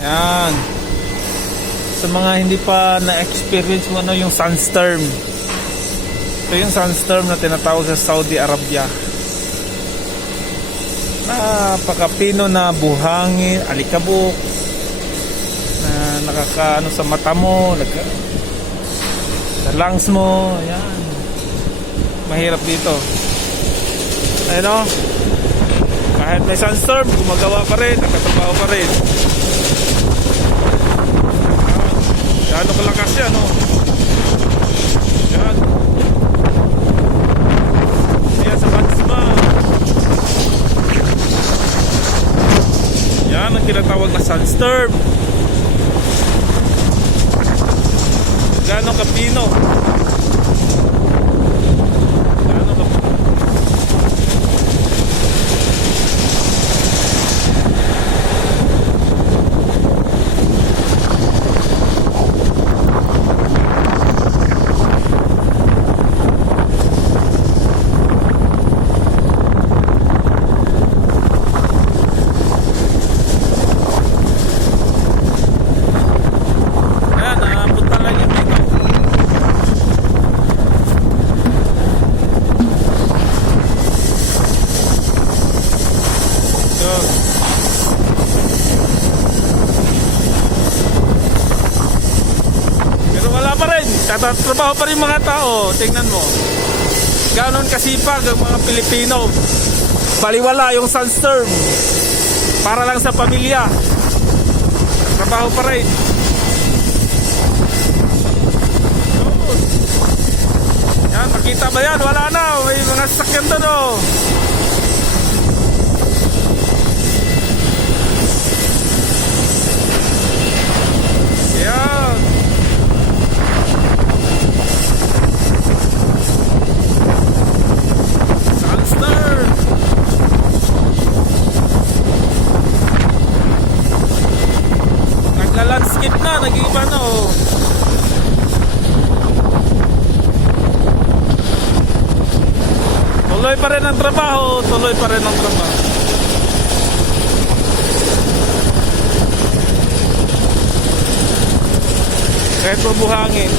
Yan. Sa mga hindi pa na-experience mo ano yung sandstorm. Ito yung sandstorm na tinatawag sa Saudi Arabia. Napakapino na buhangin, alikabok na nakakaano sa mata mo, sa lungs mo. Ayan. Mahirap dito. Ayun o. Kahit may sandstorm, gumagawa pa rin, nakatrabaho pa rin. Gano'ng kalakas yan, no? Yan. Yan sa majmaah. Yan ang tinatawag na sandstorm. Gano'ng kapino. Gano'ng kapino. Tatrabaho pa rin mga tao. Tingnan mo, ganon kasipag ang mga Pilipino. Baliwala yung sandstorm para lang sa pamilya. Trabaho pa rin. Yan, makita ba yan? Wala na, may mga sasakyan doon, oh. Yan. Nagla-landscape na, nag-iiba na, oh. Tuloy pa rin ang trabaho, tuloy pa rin ang trabaho. Kahit mabuhangin.